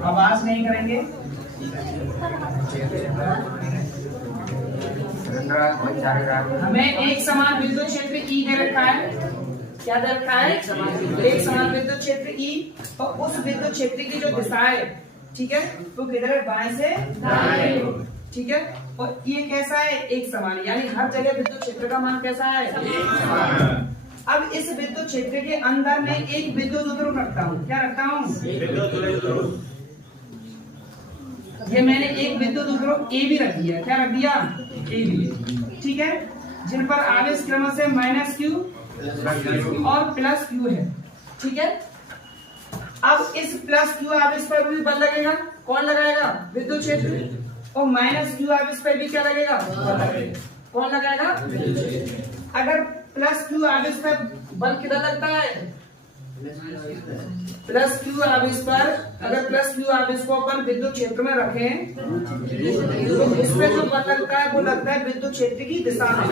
आवाज नहीं करेंगे। हमें एक समान विद्युत क्षेत्र ई दे रखा है। क्या दे रखा है? एक समान विद्युत क्षेत्र ई, और उस विद्युत क्षेत्र की जो दिशा है, ठीक है, वो किधर है? बाएं से दाएं, ठीक है। और ये कैसा है? एक समान, यानी हर जगह विद्युत क्षेत्र का मान कैसा है? अब इस विद्युत क्षेत्र के अंदर मैं एक विद्युत ध्रुव रखता हूँ। क्या रखता हूँ? ये मैंने एक विद्युत ध्रुव ए भी रख दिया। क्या रख दिया? ए भी, ठीक है, जिन पर आवेश क्रम से -q और +q है, ठीक है। अब इस +q आवेश पर भी बल लगेगा। कौन लगाएगा? विद्युत क्षेत्र। और -q आवेश पर भी क्या लगेगा? कौन लगाएगा? अगर +q आवेश पर बल कितना लगता है? +q आवेश पर, अगर +q आवेश को अपन विद्युत क्षेत्र में रखें तो इसमें जो बल लगता है वो लगता है विद्युत क्षेत्र की दिशा में।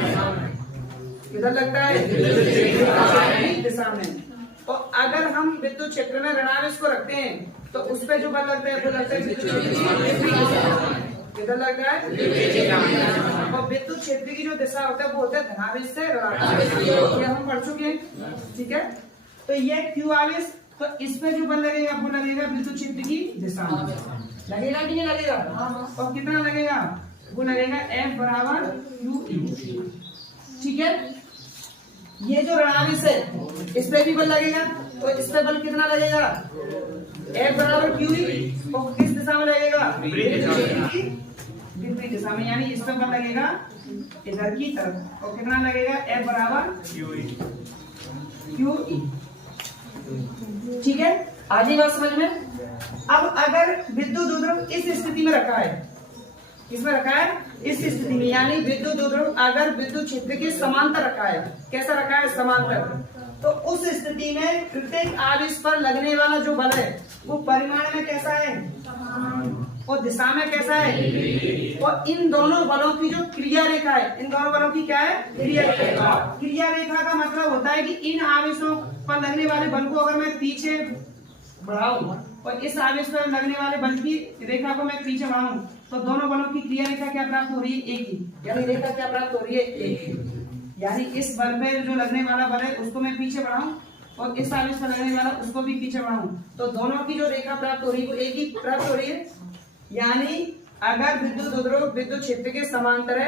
किधर लगता है? विद्युत क्षेत्र की दिशा में। और अगर हम विद्युत क्षेत्र में ऋणावेश को रखते हैं तो उस पर जो बल लगता है वो लगता है विद्युत क्षेत्र की विपरीत दिशा में। किधर लगता है? और विद्युत क्षेत्र की जो दिशा होता है वो होता है धनावेश से ऋणावेश। ये हम पढ़ चुके हैं, ठीक है। तो ये q आवेश, तो इस पे जो बल लगेगा वो लगेगा विद्युत क्षेत्र की दिशा में। लगेगा कि नहीं लगेगा? और कितना लगेगा? वो लगेगा F बराबर q, ठीक है। ये जो ऋणावेश है इस पे भी बल लगेगा, तो इस पे बल कितना लगेगा? F बराबर q, और किस दिशा में लगेगा? विपरीत दिशा में, यानी इस पे बल लगेगा इधर की तरफ। और कितना लगेगा? F बराबर QE, ठीक है। आगे बात समझ में। अब अगर विद्युत ध्रुव इस स्थिति में रखा है, किसमें रखा है? इस स्थिति में, यानी विद्युत ध्रुव अगर विद्युत क्षेत्र के समांतर रखा है। कैसा रखा है? समांतर। तो उस स्थिति में प्रत्येक आवेश पर लगने वाला जो बल है वो परिमाण में कैसा है और दिशा में कैसा है? और इन दोनों बलों की जो क्रिया रेखा है, इन दोनों बलों की क्या है? क्रिया रेखा। क्रिया रेखा का मतलब होता है कि इन आवेशों पर लगने वाले बल को अगर मैं पीछे बढ़ाऊं और इस आवेश पर लगने वाले बल की रेखा को मैं पीछे बढ़ाऊं तो दोनों बलों की क्रिया रेखा क्या प्राप्त हो रही है? एक ही, यानी रेखा क्या प्राप्त हो रही है? एक ही। यानी इस बल पे जो लगने वाला बल है उसको मैं पीछे बढ़ाऊं और इस आवेश पर लगने वाला उसको भी पीछे बढ़ाऊं तो दोनों की जो रेखा प्राप्त हो रही है वो एक ही प्राप्त हो रही है। यानी अगर विद्युत ध्रुव विद्युत क्षेत्र के समांतर है